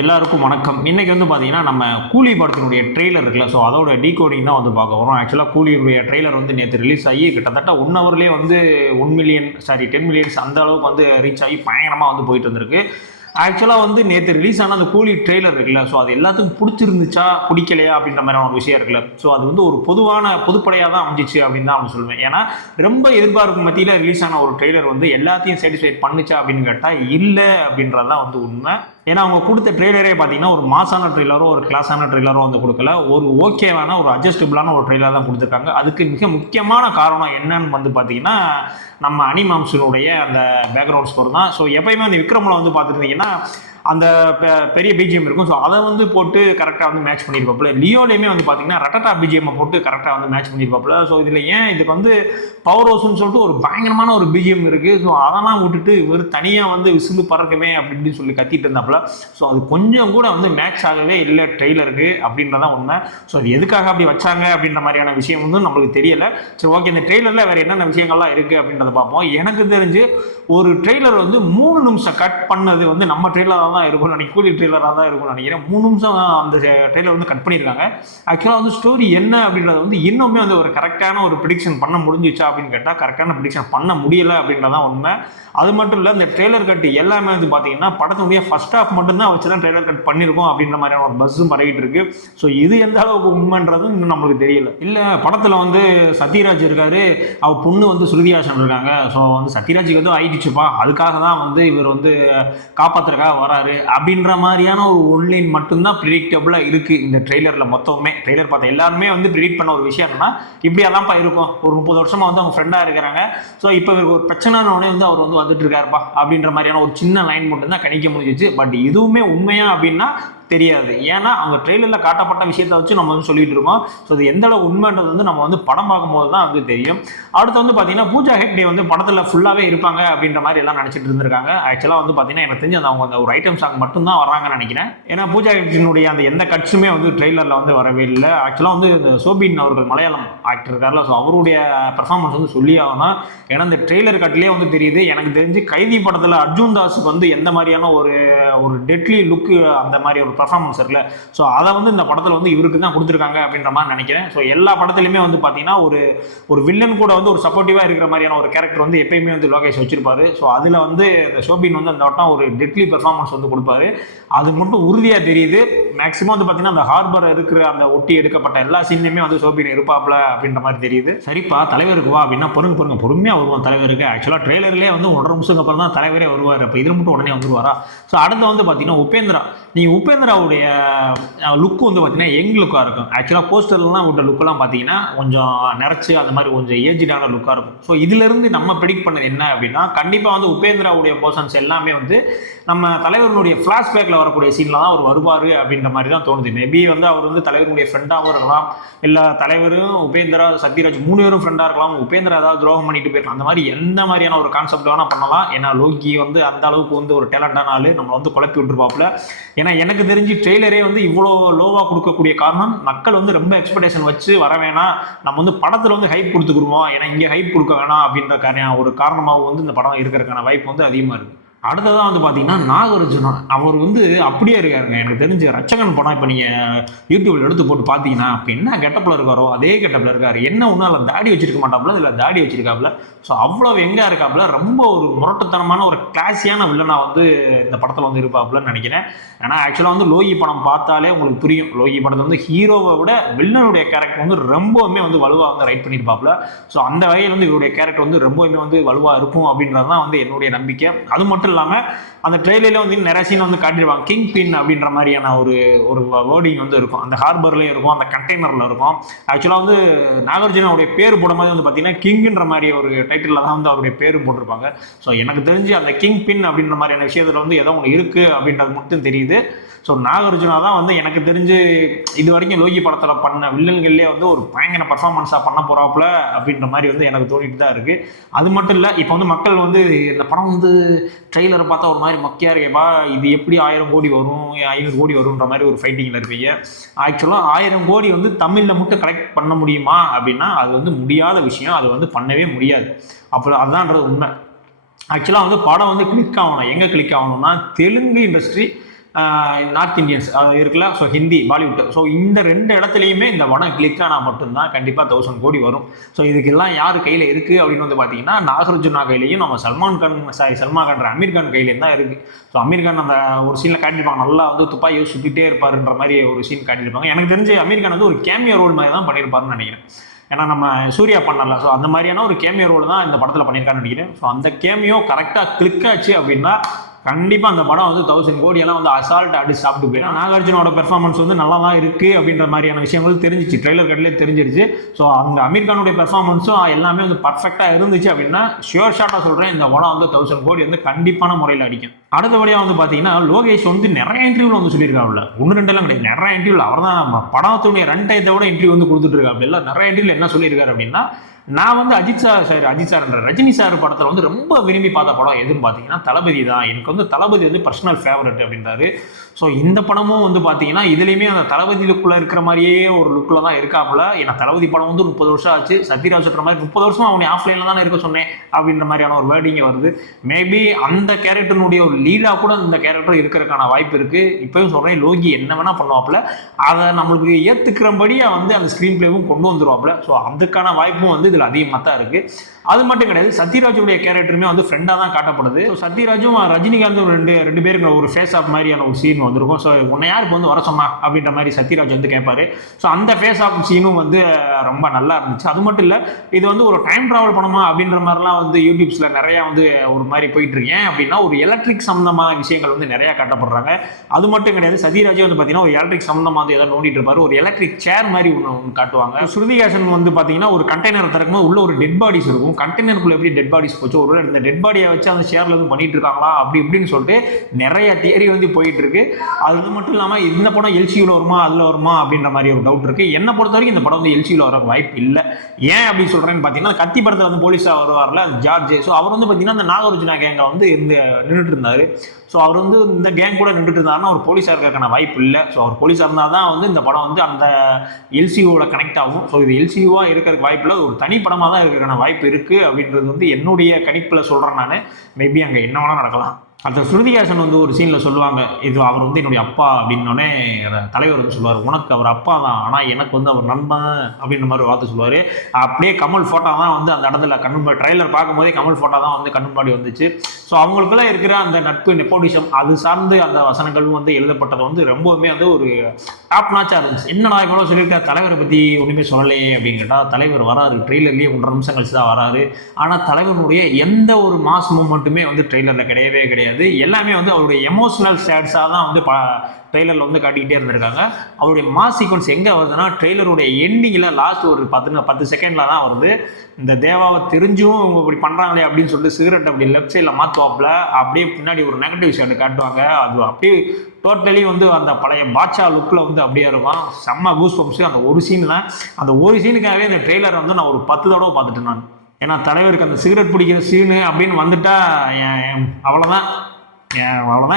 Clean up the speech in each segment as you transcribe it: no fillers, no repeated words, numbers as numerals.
எல்லாருக்கும் வணக்கம். இன்னைக்கு வந்து பார்த்தீங்கன்னா, நம்ம கூலி படத்தினுடைய ட்ரெய்லர் இருக்குல்ல, ஸோ அதோட டீகோடிங் தான் வந்து பார்க்க போறோம். ஆக்சுவலா கூலியுடைய ட்ரெய்லர் வந்து நேத்து ரிலீஸ் ஆகி கிட்டத்தட்ட 1 ஹவர்லயே வந்து 1 மில்லியன் 10 மில்லியன்ஸ் அந்த அளவுக்கு வந்து ரீச் ஆகி பயங்கரமா வந்து போயிட்டு இருந்திருக்கு. ஆக்சுவலா வந்து நேத்து ரிலீஸ் ஆன அந்த கூலி ட்ரெய்லர் இருக்குல்ல, ஸோ அது எல்லாத்துக்கும் புடிச்சிருந்துச்சா, புடிக்கலையா அப்படின்ற மாதிரியான ஒரு விஷயம் இருக்குல்ல. ஸோ அது வந்து ஒரு பொதுப்படையா தான் அமைஞ்சிச்சு அப்படின்னு தான் நான் சொல்லுவேன். ஏன்னா, ரொம்ப எதிர்பார்ப்பு மத்தியில ரிலீஸ் ஆன ஒரு ட்ரெய்லர் வந்து எல்லாத்தையும் சாட்டிஸ்ஃபைட் பண்ணுச்சா அப்படின்னு கேட்டா, இல்ல அப்படின்றது தான் வந்து உண்மை. ஏன்னா அவங்க கொடுத்த ட்ரெய்லரே பார்த்தீங்கன்னா, ஒரு மாசான ட்ரெய்லரோ, ஒரு கிளாஸான ட்ரெய்லரோ வந்து கொடுக்கல. ஒரு ஓகேவான, ஒரு அட்ஜஸ்டபிளான ஒரு ட்ரெய்லர் தான் கொடுத்துருக்காங்க. அதுக்கு மிக முக்கியமான காரணம் என்னன்னு வந்து பார்த்தீங்கன்னா, நம்ம அனி மாம்சனுடைய அந்த பேக்ரவுண்ட் ஸ்கோர் தான். ஸோ எப்பயுமே அந்த விக்ரமில் வந்து பார்த்துருந்தீங்கன்னா, அந்த பெரிய பிஜிஎம் இருக்கும். ஸோ அதை வந்து போட்டு கரெக்டாக வந்து மேட்ச் பண்ணியிருப்பாப்புல. லியோலையுமே வந்து பார்த்தீங்கன்னா, ரட்டட்டா பிஜிஎம் போட்டு கரெக்டாக வந்து மேட்ச் பண்ணியிருப்பாப்புல. ஸோ இதில் ஏன் இதுக்கு வந்து பவர் ஹவுஸ்ன்னு சொல்லிட்டு ஒரு பயங்கரமான ஒரு பிஜிஎம் இருக்குது. ஸோ அதெல்லாம் விட்டுட்டு இவர் தனியாக வந்து விசிலு பறக்குமே அப்படின்னு சொல்லி கத்திட்டு இருந்தாப்புல. ஸோ அது கொஞ்சம் கூட வந்து மேட்ச் ஆகவே இல்லை ட்ரெய்லருக்கு அப்படின்றதான் உண்மை. ஸோ அது எதுக்காக அப்படி வச்சாங்க அப்படின்ற மாதிரியான விஷயம் வந்து நம்மளுக்கு தெரியல. சரி, ஓகே, இந்த ட்ரெய்லரில் வேறு என்னென்ன விஷயங்கள்லாம் இருக்குது அப்படின்றத பார்ப்போம். எனக்கு தெரிஞ்சு ஒரு ட்ரெய்லர் வந்து 3 நிமிஷம் கட் பண்ணது வந்து நம்ம ட்ரெய்லராக தான் இருக்கும்னு நினைக்கிறேன். கூலி ட்ரெய்லராக தான் இருக்கும்னு நினைக்கிறேன். 3 நிமிஷம் அந்த ட்ரெய்லர் வந்து கட் பண்ணியிருக்காங்க. ஆக்சுவலாக வந்து ஸ்டோரி என்ன அப்படின்றத வந்து இன்னுமே வந்து ஒரு கரெக்டான ஒரு ப்ரிடிக்ஷன் பண்ண முடிஞ்சிச்சா அப்படின்னு கேட்டால் கரெக்டான ப்ரிடிக்ஷன் பண்ண முடியல அப்படின்றதான் உண்மை. அது மட்டும் இல்லை, இந்த ட்ரெய்லர் கட் எல்லாமே வந்து பார்த்தீங்கன்னா படத்தினுடைய ஃபர்ஸ்ட் ஹாஃப் மட்டும்தான் வச்சு தான் ட்ரெய்லர் கட் பண்ணியிருக்கோம் அப்படின்ற மாதிரியான ஒரு பஸ்ஸும் பரவிட்டு இருக்கு. ஸோ இது எந்த அளவுக்கு உண்மைன்றதும் இன்னும் நம்மளுக்கு தெரியல. இல்லை, படத்தில் வந்து சத்யராஜ் இருக்காரு, அவர் பொண்ணு வந்து ஸ்ருதிஹாசன் இருக்காங்க. ஸோ வந்து சத்யராஜுக்கு வந்து ஆயிடுச்சுப்பா, அதுக்காக தான் வந்து இவர் வந்து காப்பாற்றுறதுக்காக வராரு அப்படின்ற மாதிரியான ஒரு ஒன்லைன் மட்டும்தான் ப்ரிடிக்டபுளாக இருக்குது இந்த ட்ரெய்லரில். மொத்தமே ட்ரெய்லர் பார்த்த எல்லாருமே வந்து ப்ரிடிக்ட் பண்ண ஒரு விஷயம் என்னன்னா, இப்படியெல்லாம்ப்பா இருக்கும், ஒரு 30 வருஷமாக வந்து அவங்க ஃப்ரெண்டாக இருக்கிறாங்க, ஸோ இப்போ இவருக்கு ஒரு பிரச்சனைனே வந்து அவர் வந்து வந்துட்டு இருக்காருப்பா அப்படின்ற மாதிரியான ஒரு சின்ன லைன் மட்டும் தான் கணிக்க முடிஞ்சிச்சு. பட் இதுவுமே உண்மையா அப்படின்னா தெரியாது. ஏன்னா அவங்க ட்ரெய்லரில் காட்டப்பட்ட விஷயத்தை வச்சு நம்ம வந்து சொல்லிட்டு இருக்கோம். ஸோ அது எந்த அளவு உண்மைன்றது வந்து நம்ம வந்து படம் பார்க்கும்போது தான் வந்து தெரியும். அடுத்து வந்து பார்த்தீங்கன்னா, பூஜா ஹெக்டே வந்து படத்தில் ஃபுல்லாகவே இருப்பாங்க அப்படின்ற மாதிரி எல்லாம் நினச்சிட்டு இருந்திருக்காங்க. ஆக்சுவலாக வந்து பார்த்தீங்கன்னா, எனக்கு தெரிஞ்சு அவங்க அந்த ஒரு ஐட்டம் சாங் மட்டும் தான் வராங்கன்னு நினைக்கிறேன். ஏன்னா பூஜா ஹெக்டேனுடைய அந்த எந்த கட்ஸுமே வந்து ட்ரெய்லரில் வந்து வரவே இல்லை. ஆக்சுவலாக வந்து இந்த சோபின் அவர்கள் மலையாளம் ஆக்டர் இருக்கார்ல, ஸோ அவருடைய பெர்ஃபார்மன்ஸ் வந்து சொல்லி ஆகணும். ஏன்னா இந்த ட்ரெய்லர் கட்லேயே வந்து தெரியுது. எனக்கு தெரிஞ்சு கைதி படத்தில் அர்ஜுன் தாஸுக்கு வந்து எந்த மாதிரியான ஒரு டெட்லி லுக்கு, அந்த மாதிரி ஒரு பர்ஃபார்மன்ஸ் இருக்குல்ல, ஸோ அதை வந்து இந்த படத்தில் வந்து இவருக்கு தான் கொடுத்துருக்காங்க அப்படின்ற மாதிரி நினைக்கிறேன். ஸோ எல்லா படத்துலையுமே வந்து பார்த்தீங்கன்னா, ஒரு வில்லன் கூட வந்து ஒரு சப்போர்ட்டிவாக இருக்கிற மாதிரியான ஒரு கேரக்டர் வந்து எப்பயுமே வந்து லோகேஷ் வச்சிருப்பாரு. ஸோ அதில் வந்து இந்த ஷோபின் வந்து அந்த வட்டம் ஒரு டெட்லி பெர்ஃபார்மன்ஸ் வந்து கொடுப்பாரு. அது மட்டும் உறுதியாக தெரியுது. மேக்ஸிமம் வந்து பார்த்தீங்கன்னா, அந்த ஹார்பர் இருக்கிற அந்த ஒட்டி எடுக்கப்பட்ட எல்லா சீன்லையுமே வந்து ஷோபின் இருப்பாப்ல அப்படின்ற மாதிரி தெரியுது. சரிப்பா, தலைவருக்கு வா அப்படின்னா பொறுமையாக வருவான் தலைவருக்கு. ஆக்சுவலாக ட்ரெய்லர்லேயே வந்து 1.5 நிமிஷத்துக்கு அப்புறம் தான் தலைவரே வருவார். அப்போ இதில் மட்டும் உடனே வந்துருவாரா? ஸோ அடுத்து வந்து பார்த்தீங்கன்னா, உபேந்திராவுடைய லுக் வந்து பார்த்தீங்கன்னா யங் லுக்காக இருக்கும். ஆக்சுவலாக போஸ்டர்லாம் விட்ட லுக்கெல்லாம் பார்த்தீங்கன்னா கொஞ்சம் நிறச்சி அந்த மாதிரி கொஞ்சம் ஏஜ்டான லுக்காக இருக்கும். ஸோ இதிலிருந்து நம்ம ப்ரெடிக்ட் பண்ணது என்ன அப்படின்னா, கண்டிப்பாக வந்து உபேந்திராவுடைய போர்ஷன்ஸ் எல்லாமே வந்து நம்ம தலைவருடைய ஃப்ளாஷ்பேக்கில் வரக்கூடிய சீனில் தான் அவர் வருவார் அப்படின்ற மாதிரி தான் தோணுது. மேபி வந்து அவர் வந்து தலைவருடைய ஃப்ரெண்டாகவும் இருக்கலாம், இல்லை தலைவரும் உபேந்திரா சத்யராஜ் 3 பேரும் ஃப்ரெண்டாக இருக்கலாம், உபேந்திரா ஏதாவது துரோகம் பண்ணிட்டு போயிருக்கலாம். அந்த மாதிரி எந்த மாதிரியான ஒரு கான்செப்ட் வேணால் பண்ணலாம். ஏன்னா லோகி வந்து அந்த அளவுக்கு வந்து ஒரு டேலண்டான ஆள், நம்மளை வந்து குழப்பி விட்டுருப்பாப்புல. ஏன்னா எனக்கு தெரிஞ்சு ட்ரெய்லரே வந்து இவ்வளோ லோவாக கொடுக்கக்கூடிய காரணம், மக்கள் வந்து ரொம்ப எக்ஸ்பெக்டேஷன் வச்சு வர வேணாம், நம்ம வந்து படத்தில் வந்து ஹைப் கொடுத்துக்குருவோம், ஏன்னா இங்கே ஹைப் கொடுக்க வேணாம் அப்படின்ற ஒரு காரணமாக வந்து இந்த படம் இருக்கிறதுக்கான வாய்ப்பு வந்து அதிகமாக இருக்குது. அடுத்ததான் வந்து பார்த்தீங்கன்னா, நாகார்ஜுனா அவர் வந்து அப்படியே இருக்காருங்க. எனக்கு தெரிஞ்சு ரட்சகன் படம் இப்போ நீங்கள் யூடியூப்ல எடுத்து போட்டு பார்த்தீங்கன்னா, இப்போ என்ன கெட்டப்பில் இருக்காரோ அதே கெட்டப்பில் இருக்காரு. என்ன ஒன்றும் தாடி வச்சிருக்க மாட்டாப்புல, இல்லை தாடி வச்சிருக்காப்புல. ஸோ அவ்வளோ எங்கே இருக்காப்புல, ரொம்ப ஒரு முரட்டுத்தனமான ஒரு கிளாஸியான வில்லனாக வந்து இந்த படத்தில் வந்து இருப்பாப்புலன்னு நினைக்கிறேன். ஏன்னா ஆக்சுவலாக வந்து லோகி படம் பார்த்தாலே உங்களுக்கு புரியும். லோகி படத்தை வந்து ஹீரோவை விட வில்லனுடைய கேரக்டர் வந்து ரொம்பவுமே வந்து வலுவாக வந்து ரைட் பண்ணியிருப்பாப்புல. ஸோ அந்த வகையில் வந்து இவருடைய கேரக்டர் வந்து ரொம்பவுமே வந்து வலுவாக இருக்கும் அப்படின்றது தான் வந்து என்னுடைய நம்பிக்கை. அது மட்டும் இல்லாமல் அந்த ட்ரெயிலில் வந்து நிறைய சீன் வந்து காட்டிடுவாங்க. கிங் பின் அப்படின்ற மாதிரியான ஒரு வேர்டிங் வந்து இருக்கும். அந்த ஹார்பர்லேயும் இருக்கும், அந்த கண்டெய்னரில் இருக்கும். ஆக்சுவலாக வந்து நாகார்ஜுனாவுடைய பேர் போடும்போது வந்து பார்த்தீங்கன்னா கிங்குன்ற மாதிரி ஒரு டைட்டிலில் தான் வந்து அவருடைய பேரும் போட்டிருப்பாங்க. ஸோ எனக்கு தெரிஞ்சு அந்த கிங் பின் அப்படின்ற மாதிரியான விஷயத்தில் வந்து ஏதோ ஒன்று இருக்குது அப்படின்றது மட்டும் தெரியுது. ஸோ நாகார்ஜுனா தான் வந்து எனக்கு தெரிஞ்சு இது வரைக்கும் லோகி படத்தில் பண்ண வில்லன்கள்லேயே வந்து ஒரு பயங்கர பர்ஃபார்மன்ஸாக பண்ண போகிறாப்புல அப்படின்ற மாதிரி வந்து எனக்கு தோணிட்டு தான் இருக்குது. அது மட்டும் இல்லை, இப்போ வந்து மக்கள் வந்து இந்த படம் வந்து ட்ரெய்லரை பார்த்தா ஒரு மாதிரி மொக்கையாக இருக்கேப்பா, இது எப்படி 1000 கோடி வரும் 500 கோடி வரும்ன்ற மாதிரி ஒரு ஃபைட்டிங்கில் இருப்பீங்க. ஆக்சுவலாக 1000 கோடி வந்து தமிழில் மட்டும் கலெக்ட் பண்ண முடியுமா அப்படின்னா அது வந்து முடியாத விஷயம். அது வந்து பண்ணவே முடியாது. அப்போ அதுதான்றது உண்மை. ஆக்சுவலாக வந்து படம் வந்து கிளிக் ஆகணும். எங்கே கிளிக் ஆகணும்னா தெலுங்கு இண்டஸ்ட்ரி நார்த் இந்தியன்ஸ் இருக்குல்ல, ஸோ ஹிந்தி பாலிவுட், ஸோ இந்த 2 இடத்துலையுமே இந்த படம் கிளிக் ஆனால் மட்டும்தான் கண்டிப்பாக 1000 கோடி வரும். ஸோ இதுக்கெல்லாம் யார் கையில் இருக்குது அப்படின்னு வந்து பார்த்தீங்கன்னா நாகார்ஜுனா கையிலையும் நம்ம சல்மான் கான் அமீர் கான் கையிலேயும் தான் இருக்குது. ஸோ அமீர் கான் அந்த ஒரு சீனில் காட்டியிருப்பாங்க, நல்லா வந்து துப்பாக்கியை சுற்றிட்டே இருப்பாருன்ற மாதிரி ஒரு சீன் காட்டியிருப்பாங்க. எனக்கு தெரிஞ்சு அமீர் கான் வந்து ஒரு கேமியோ ரோல் மாதிரி தான் பண்ணியிருப்பாருன்னு நினைக்கிறேன். ஏன்னா நம்ம சூர்யா பண்ணல, ஸோ அந்த மாதிரியான ஒரு கேமியோ ரோல் தான் இந்த படத்தில் பண்ணியிருக்கான்னு நினைக்கிறேன். ஸோ அந்த கேமியோ கரெக்டாக கிளிக் ஆச்சு அப்படின்னா கண்டிப்பாக அந்த படம் வந்து 1000 கோடியெல்லாம் வந்து அசால்ட் அடிச்சு சாப்பிட்டு போயிடும். நாகார்ஜுனோட பெர்ஃபார்மன்ஸ் வந்து நல்லா தான் இருக்குது அப்படின்ற மாதிரியான விஷயங்கள் தெரிஞ்சிச்சு, ட்ரெய்லர் கட்டிலே தெரிஞ்சிருச்சு. ஸோ அந்த அமீர் கானுடைய பெர்ஃபார்மன்ஸும் எல்லாமே வந்து பர்ஃபெக்டாக இருந்துச்சு அப்படின்னா ஷியோர் ஷாட்டாக சொல்கிறேன், இந்த படம் வந்து 1000 கோடி வந்து கண்டிப்பான முறையில் அடிக்கும். அடுத்தபடியாக வந்து பார்த்தீங்கன்னா லோகேஷ் வந்து நிறைய இன்டர்வியூவில் வந்து சொல்லியிருக்காப்புல, 1-2 கிடையாது, நிறைய இன்டர்வியூவில் அவர் தான் படத்துடைய ரன் டயத்தை விட இன்டர்வியூ வந்து கொடுத்துட்டு இருக்காப்புல. இல்லை நிறைய இன்டர்வியூவில் என்ன சொல்லியிருக்காரு அப்படின்னா, நான் வந்து அஜித் சார்ன்ற ரஜினி சார் படத்தில் வந்து ரொம்ப விரும்பி பார்த்த படம் எதுன்னு பார்த்தீங்கன்னா தளபதி தான். எனக்கு வந்து தளபதி வந்து பர்சனல் ஃபேவரட் அப்படின்றாரு. ஸோ இந்த படமும் வந்து பார்த்தீங்கன்னா இதுலேயுமே அந்த தளபதி லுக்கில் இருக்கிற மாதிரியே ஒரு லுக்கில் தான் இருக்காப்புல. ஏன்னா தளபதி படம் வந்து 30 வருஷம் ஆச்சு, சத்யராஜ் சொல்கிற மாதிரி 30 வருஷம் அவனை ஆஃப்லைனில் தானே இருக்க சொன்னேன் அப்படின்ற மாதிரியான ஒரு வேர்டிங்க வருது. மேபி அந்த கேரக்டர்னுடைய ஒரு லீடாக கூட இந்த கேரக்டர் இருக்கிறதுக்கான வாய்ப்பு இருக்குது. இப்போயும் சொல்கிறேன், லோகி என்ன வேணால் பண்ணுவாப்புல, அதை நம்மளுக்கு ஏற்றுக்கிறபடியாக வந்து அந்த ஸ்க்ரீன் பிளேவும் கொண்டு வந்துருவாப்புல. ஸோ அதுக்கான வாய்ப்பும் வந்து இதில் அதிகமாக தான் இருக்குது. அது மட்டும் கிடையாது, சத்யராஜுடைய கேரக்டருமே வந்து ஃப்ரெண்டாக தான் காட்டப்படுது. ஸோ சத்யராஜும் ரஜினிகாந்தும் ரெண்டு பேருக்கு ஒரு ஃபேஸ் ஆஃப் மாதிரியான ஒரு சீன் வந்திருக்கும். ஸோ உன்னை யாருக்கு வந்து வர சொன்னா அப்படின்ற மாதிரி சத்யராஜ் வந்து கேட்பாரு. ஸோ அந்த ஃபேஸ் ஆஃப் சீனும் வந்து ரொம்ப நல்லா இருந்துச்சு. அது மட்டும் இல்லை, இது வந்து ஒரு டைம் ட்ராவல் பண்ணுமா அப்படின்ற மாதிரிலாம் வந்து யூடியூப்ஸில் நிறையா வந்து ஒரு மாதிரி போயிட்டு இருக்கேன். அப்படின்னா ஒரு எலக்ட்ரிக் சம்மந்தமான விஷயங்கள் வந்து நிறையா காட்டப்படுறாங்க. அது மட்டும் கிடையாது, சத்யராஜே வந்து பார்த்தீங்கன்னா ஒரு எலக்ட்ரிக் சம்மந்தமாக வந்து ஏதாவது நோண்டிட்டு இருப்பாரு. ஒரு எலக்ட்ரிக் சேர் மாதிரி ஒன்று காட்டுவாங்க. ஸ்ருதிஹாசன் வந்து பார்த்தீங்கன்னா ஒரு கண்டெய்னர் திறக்கும்போது உள்ள ஒரு டெட் பாடிஸ் இருக்கும். கண்டெய்னருக்குள்ள எப்படி டெட் பாடிஸ் போச்சு, ஒருவேளை இந்த டெட் பாடியை வச்சு அந்த ஷேர்ல வந்து பண்ணிட்டு இருக்காங்களா அப்படி இப்படின்னு சொல்லிட்டு நிறைய தியரி வந்து போயிட்டு இருக்கு. அது மட்டும் இல்லாமல் இந்த படம் எல்சியூல வருமா அதில் வருமா அப்படின்ற மாதிரி ஒரு டவுட் இருக்கு. என்ன பொறுத்த வரைக்கும் இந்த படம் வந்து எல்சியூல வர வாய்ப்பு இல்லை. ஏன் அப்படி சொல்றேன்னு பார்த்தீங்கன்னா, கத்தி படத்தில் வந்து போலீஸா வருவார்ல ஜார்ஜ், ஸோ அவர் வந்து பார்த்தீங்கன்னா அந்த நாகார்ஜுனா கேங்க வந்து நின்றுட்டு இருந்தாரு. ஸோ அவர் வந்து இந்த கேங் கூட நின்றுட்டு இருந்தாருன்னா அவர் போலீஸாக இருக்கிறதுக்கான வாய்ப்பு இல்லை. ஸோ அவர் போலீஸாக இருந்தால் தான் வந்து இந்த படம் வந்து அந்த எல்சியூவோட கனெக்ட் ஆகும். ஸோ இது எல்சியூவாக இருக்கிறதுக்கு வாய்ப்பு இல்லை, ஒரு தனி படமாக தான் இருக்கிறதுக்கான வாய்ப்பு இருக்குது அப்படின்றது வந்து என்னுடைய கணிப்பில் சொல்கிறேன் நான். மேபி அங்கே என்ன வேணால் நடக்கலாம். அந்த ஸ்ருதிஹாசன் வந்து ஒரு சீனில் சொல்லுவாங்க, இது அவர் வந்து என்னுடைய அப்பா அப்படின்னோடனே தலைவர் வந்து சொல்லுவார், உனக்கு அவர் அப்பா தான், ஆனால் எனக்கு வந்து அவர் நண்பன் அப்படின்ற மாதிரி வார்த்தை சொல்லுவார். அப்படியே கமல் ஃபோட்டோ தான் வந்து அந்த இடத்துல கண்ணுபாடி ட்ரைலர் பார்க்கும்போதே கமல் ஃபோட்டோ தான் வந்து கண்ணுபாடி வந்துச்சு. ஸோ அவங்களுக்குள்ள இருக்கிற அந்த நட்பு நெப்போடிசம் அது சார்ந்து அந்த வசனங்களும் வந்து எழுதப்பட்டது வந்து ரொம்பவுமே வந்து ஒரு டாப் நாச்சாக இருந்துச்சு. என்னடா இவ்வளோ சொல்லியிருக்கா, தலைவரை பற்றி ஒன்றுமே சொல்லலையே அப்படின்னு கேட்டால், தலைவர் வராரு, ட்ரெய்லர்லேயே 1.5 நிமிஷம் கழிச்சு தான் வராரு. ஆனால் தலைவருடைய எந்த ஒரு மாஸ் மூமெண்ட்டுமே வந்து ட்ரெய்லரில் கிடையவே கிடையாது. எல்லாமே வந்து அவருடைய எமோஷனல் சேட்ஸாக தான் வந்து ட்ரெய்லரில் வந்து காட்டிக்கிட்டே இருந்திருக்காங்க. அவருடைய மாஸ் சீக்வன்ஸ் எங்கே வருதுன்னா, ட்ரெய்லருடைய எண்டிங்கில் லாஸ்ட் ஒரு 10 செகண்டில் தான் வருது. இந்த தேவாவை தெரிஞ்சும் இவங்க இப்படி பண்ணுறாங்களே அப்படின்னு சொல்லிட்டு சிகரெட் அப்படி லெஃப்ட் சைடில் மாற்றுவாப்பில், அப்படியே பின்னாடி ஒரு நெகட்டிவ் ஷேட் காட்டுவாங்க. அது அப்படியே டோட்டலி வந்து அந்த பழைய பாட்சா லுக்கில் வந்து அப்படியே இருக்கும். செம்ம கூஸ் பம்ப்ஸு அந்த ஒரு சீன் தான். அந்த ஒரு சீனுக்காகவே இந்த ட்ரெய்லரை வந்து நான் ஒரு 10 தடவை பார்த்துட்டேன் நான். ஏன்னா தலைவருக்கு அந்த சிகரெட் பிடிக்கிற சீனு அப்படின்னு வந்துட்டா அவ்வளோதான்,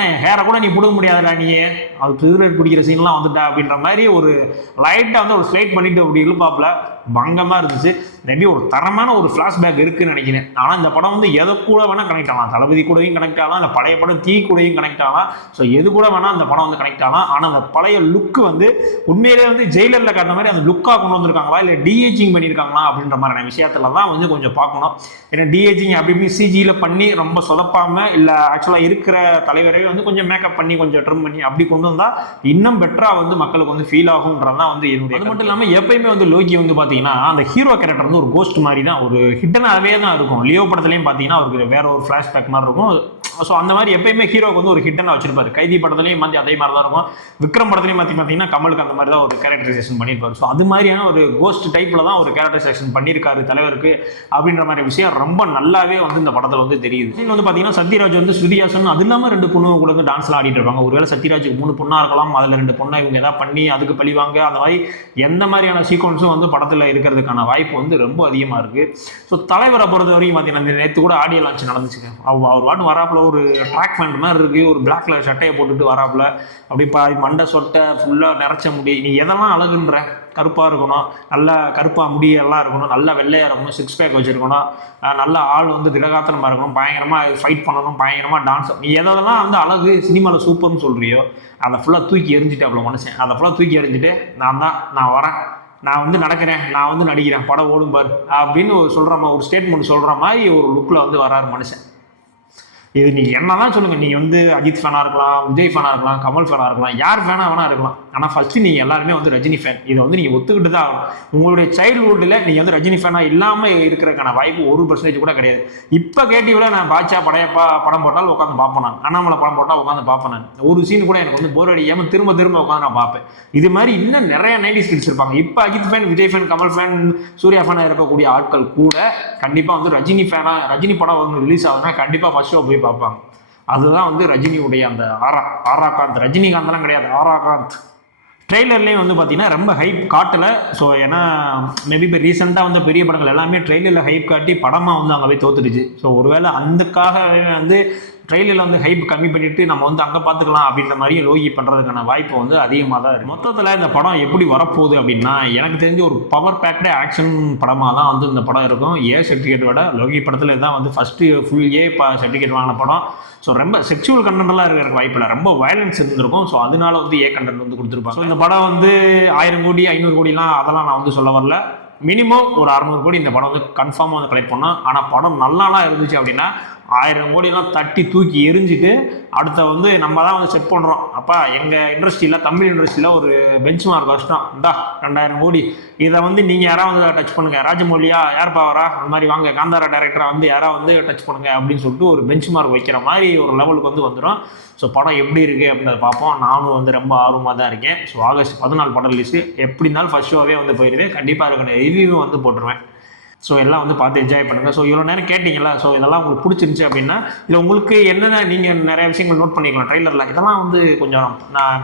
என் ஹேரை கூட நீ பிடுங்க முடியாதுடா, நீ அது சிகரெட் பிடிக்கிற சீன்லாம் வந்துட்டா அப்படின்ற மாதிரி ஒரு லைட்டாக வந்து ஒரு ஸ்லைட் பண்ணிட்டு அப்படி இழுப்பாப்புல பங்கமாக இருந்துச்சு. மேபி ஒரு தரமான ஒரு ஃப்ளாஷ்பேக் இருக்குன்னு நினைக்கிறேன். ஆனால் இந்த படம் வந்து எதை கூட வேணால் கனெக்ட் ஆகலாம், தளபதி கூடயும் கனெக்ட் ஆகலாம், இல்லை பழைய படம் தீ கூடயும் கனெக்ட் ஆகலாம். ஸோ எது கூட வேணால் அந்த படம் வந்து கனெக்ட் ஆகலாம். ஆனால் அந்த பழைய லுக்கு வந்து உண்மையிலே வந்து ஜெயிலரில் காட்டுற மாதிரி அந்த லுக்காக கொண்டு வந்திருக்காங்களா இல்லை டிஏஜிங் பண்ணியிருக்காங்களா அப்படின்ற மாதிரியான விஷயத்துல தான் வந்து கொஞ்சம் பார்க்கணும். ஏன்னா டிஏஜிங் அப்படி இப்படி சிஜியில் பண்ணி ரொம்ப சொதப்பாமல், இல்லை ஆக்சுவலாக இருக்கிற தலைவரே வந்து கொஞ்சம் மேக்கப் பண்ணி கொஞ்சம் ட்ரிம் பண்ணி அப்படி கொண்டு வந்தால் இன்னும் பெட்டராக வந்து மக்களுக்கு வந்து ஃபீல் ஆகுன்றதான் வந்து என்னுடைய. அது மட்டும் இல்லாமல் எப்பயுமே வந்து லோகி வந்து பார்த்தீங்கன்னா அந்த ஹீரோ கேரக்டர் வந்து ஒரு கோஸ்ட் மாதிரி தான், ஒரு ஹிட்டனாகவே தான் இருக்கும். லியோ படத்துலையும் பார்த்தீங்கன்னா அவருக்கு வேற ஒரு ஃப்ளாஷ்பேக் மாதிரி இருக்கும். ஸோ அந்த மாதிரி எப்பயுமே ஹீரோக்கு வந்து ஒரு ஹிட்டனாக வச்சிருப்பாரு. கைதி படத்துலையும் வந்து அதே மாதிரி தான் இருக்கும். விக்ரம் படத்துலையும் பார்த்தீங்கன்னா கமலுக்கு அந்த மாதிரி தான் ஒரு கேரக்டரைசேஷன் பண்ணியிருப்பாரு. ஸோ அது மாதிரியான ஒரு கோஸ்ட் டைப்பில் தான் ஒரு கேரக்டரைசேஷன் பண்ணியிருக்காரு தலைவருக்கு அப்படின்ற மாதிரி விஷயம் ரொம்ப நல்லாவே வந்து இந்த படத்தில் வந்து தெரியுது. இன்னும் வந்து பார்த்தீங்கன்னா சத்யராஜ் வந்து ஸ்ருதிஹாசன் அது இல்லாமல் 2 பொண்ணு கூட வந்து டான்ஸ்லாம் ஆடிட்டு இருப்பாங்க. ஒருவேளை சத்யராஜுக்கு 3 பொண்ணாக இருக்கலாம், அதில் 2 பொண்ணை இவங்க எதாவது பண்ணி அதுக்கு பழிவாங்க, அந்த மாதிரி எந்த மாதிரியான சீக்வன்ஸும் வந்து படத்தில் இருக்கிறதுக்கான வாய்ப்பு வந்து ரொம்ப அதிகமாக இருக்குது. ஸோ தலைவரை பொறுத்த வரைக்கும் பார்த்தீங்கன்னா நேற்று கூட ஆடியோ லான்ச் நடந்துச்சுங்க. அவர் பாட்டு வராப்பில் ஒரு ட்ராக் பேண்ட் மாதிரி இருக்குது, ஒரு பிளாக் கலர் சட்டையை போட்டுட்டு வராப்புல, அப்படி மண்டை சொட்டை ஃபுல்லாக நிறைச்ச முடி. நீ எதெல்லாம் அழகுன்ற? கருப்பாக இருக்கணும், நல்லா கருப்பாக முடியெல்லாம் இருக்கணும், நல்லா வெள்ளையாக இருக்கணும், சிக்ஸ் பேக் வச்சுருக்கணும், நல்ல ஆள் வந்து திடகாத்திரமாக இருக்கணும், பயங்கரமாக ஃபைட் பண்ணணும், பயங்கரமாக டான்ஸ். நீ எதெல்லாம் வந்து அழகு சினிமாவில் சூப்பர்னு சொல்கிறியோ அதை ஃபுல்லாக தூக்கி எரிஞ்சிட்டு அவ்வளோ மனுஷன் அதை ஃபுல்லாக தூக்கி எறிஞ்சிட்டு நான் வரேன், நான் வந்து நடக்கிறேன், நான் வந்து நடிக்கிறேன், படம் ஓடும் பார் அப்படின்னு சொல்கிற மாதிரி ஒரு ஸ்டேட்மெண்ட் சொல்கிற மாதிரி ஒரு லுக்கில் வந்து வராரு மனுஷன். இது நீங்கள் என்ன தான் சொல்லுங்கள், நீங்கள் வந்து அஜித் ஃபேனாக இருக்கலாம், விஜய் ஃபேனாக இருக்கலாம், கமல் ஃபேனாக இருக்கலாம், யார் ஃபேனாக வேணா இருக்கலாம். ஆனால் ஃபஸ்ட்டு நீங்கள் எல்லாருமே வந்து ரஜினி ஃபேன். இதை வந்து நீங்கள் ஒத்துக்கிட்டு தான் ஆகணும். உங்களுடைய சைல்டுஹுட்டில் நீங்கள் வந்து ரஜினி ஃபேனாக இல்லாமல் இருக்கிறதுக்கான வாய்ப்பு 1% கூட கிடையாது. இப்போ கேட்டிவில் நான் பாட்சா படையப்பா படம் போட்டால் உட்காந்து பார்ப்பேன், நான் அண்ணாமலை படம் போட்டால் உட்காந்து பார்ப்பேன், நான் ஒரு சீன் கூட எனக்கு வந்து போர் அடிக்காமல் திரும்ப உட்காந்து நான் பார்ப்பேன். இது மாதிரி இன்னும் நிறைய 90s கிட்ஸ் இருப்பாங்க. இப்போ Ajith fan, Vijay fan, Kamal fan, Suriya ஃபேனாக இருக்கக்கூடிய ஆட்கள் கூட கண்டிப்பாக வந்து ரஜினி படம் ஒன்று ரிலீஸ் ஆகுதுன்னா கண்டிப்பாக ஃபர்ஸ்ட் ஷோ போய் பார்ப்பாங்க. அதுதான் வந்து ரஜினியுடைய அந்த ஆராகாந்த். ரஜினிகாந்த்லாம் கிடையாது, ஆராகாந்த். ட்ரெய்லர்லேயும் வந்து பார்த்தீங்கன்னா ரொம்ப ஹைப் காட்டலை. ஸோ ஏன்னா மேபி இப்போ ரீசெண்டாக வந்து பெரிய படங்கள் எல்லாமே ட்ரெய்லரில் ஹைப் காட்டி படமாக வந்து அங்கே போய் தோத்துடுச்சு. ஸோ ஒருவேளை அதுக்காகவே வந்து ட்ரெயிலில் வந்து ஹைப் கம்மி பண்ணிவிட்டு நம்ம வந்து அங்கே பார்த்துக்கலாம் அப்படின்ற மாதிரியே லோகி பண்ணுறதுக்கான வாய்ப்பு வந்து அதிகமாக தான் இருக்குது. மொத்தத்தில் இந்த படம் எப்படி வரப்போகுது அப்படின்னா, எனக்கு தெரிஞ்சு ஒரு பவர் பேக்டு ஆக்ஷன் படமாக தான் வந்து இந்த படம் இருக்கும். சர்டிஃபிகேட் விட லோகி படத்தில் இதுதான் வந்து ஃபஸ்ட்டு ஃபுல் சர்டிஃபிகேட் வாங்கின படம். ஸோ ரொம்ப செக்ஷுவல் கண்டென்ட்லாம் இருக்கிற வாய்ப்பில்லை, ரொம்ப வயலன்ஸ் இருந்திருக்கும். ஸோ அதனால வந்து கண்டென்ட் வந்து கொடுத்துருப்பாங்க. ஸோ இந்த படம் வந்து 1000 கோடி 500 கோடிலாம் அதெல்லாம் நான் வந்து சொல்ல வரல. மினிமம் ஒரு 600 கோடி இந்த படம் வந்து கன்ஃபார்மாக வந்து கலெக்ட் பண்ணோம். ஆனால் படம் நல்லாலாம் இருந்துச்சு அப்படின்னா 1000 கோடிலாம் தட்டி தூக்கி எரிஞ்சிட்டு அடுத்த வந்து நம்ம தான் வந்து செட் பண்ணுறோம். அப்பா எங்கள் இண்டஸ்ட்ரியில், தமிழ் இண்டஸ்ட்ரியில் ஒரு பெஞ்ச் மார்க் கஷ்டம் இந்தா 2000 கோடி, இதை வந்து நீங்கள் யாராவது வந்து டச் பண்ணுங்கள், ராஜமௌலியா யார் பாவரா அந்த மாதிரி வாங்க, காந்தாரா டைரக்டராக வந்து யாராவது வந்து டச் பண்ணுங்கள் அப்படின்னு சொல்லிட்டு ஒரு பெஞ்ச் மார்க் வைக்கிற மாதிரி ஒரு லெவலுக்கு வந்து வந்துடும். ஸோ படம் எப்படி இருக்குது அப்படின்றத பார்ப்போம். நானும் வந்து ரொம்ப ஆர்வமாக தான் இருக்கேன். ஸோ ஆகஸ்ட் 14 படம் ரிலீஸு. எப்படி இருந்தாலும் ஃபர்ஸ்ட் ஷோவே வந்து போயிடுவேன். கண்டிப்பாக இருக்கிற ரிவ்யூ வந்து போட்டுருவேன். ஸோ எல்லாம் வந்து பார்த்து என்ஜாய் பண்ணுங்கள். ஸோ இவ்வளோ நேரம் கேட்டிங்களா, ஸோ இதெல்லாம் உங்களுக்கு பிடிச்சிருந்துச்சி அப்படின்னா இதில் உங்களுக்கு என்னென்ன நீங்கள் நிறைய விஷயங்கள் நோட் பண்ணிக்கலாம் ட்ரெய்லரில். இதெல்லாம் வந்து கொஞ்சம் நான்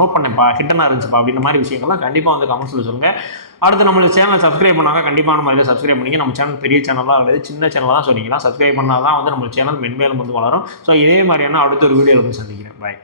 நோட் பண்ணேன்ப்பா, ஹிட்டனாக இருந்துச்சுப்பா அப்படின்ற மாதிரி விஷயங்கள்லாம் கண்டிப்பாக வந்து கமெண்ட்ஸில் சொல்லுங்கள். அடுத்து நம்மளுக்கு சேனலை சப்ஸ்கிரைப் பண்ணாங்க கண்டிப்பான மாதிரி சப்ஸ்கிரைப் பண்ணிங்க. நம்ம சேனல் பெரிய சேனலாக கிடையாது, சின்ன சேனல் தான் சொன்னீங்கன்னா சப்ஸ்கிரைப் பண்ணால் தான் வந்து நம்ம சேனல் மென்மேலும் வந்து வளரும். ஸோ இதே மாதிரியான அடுத்த ஒரு வீடியோவில் வந்து சந்திக்கிறேன். பாய்.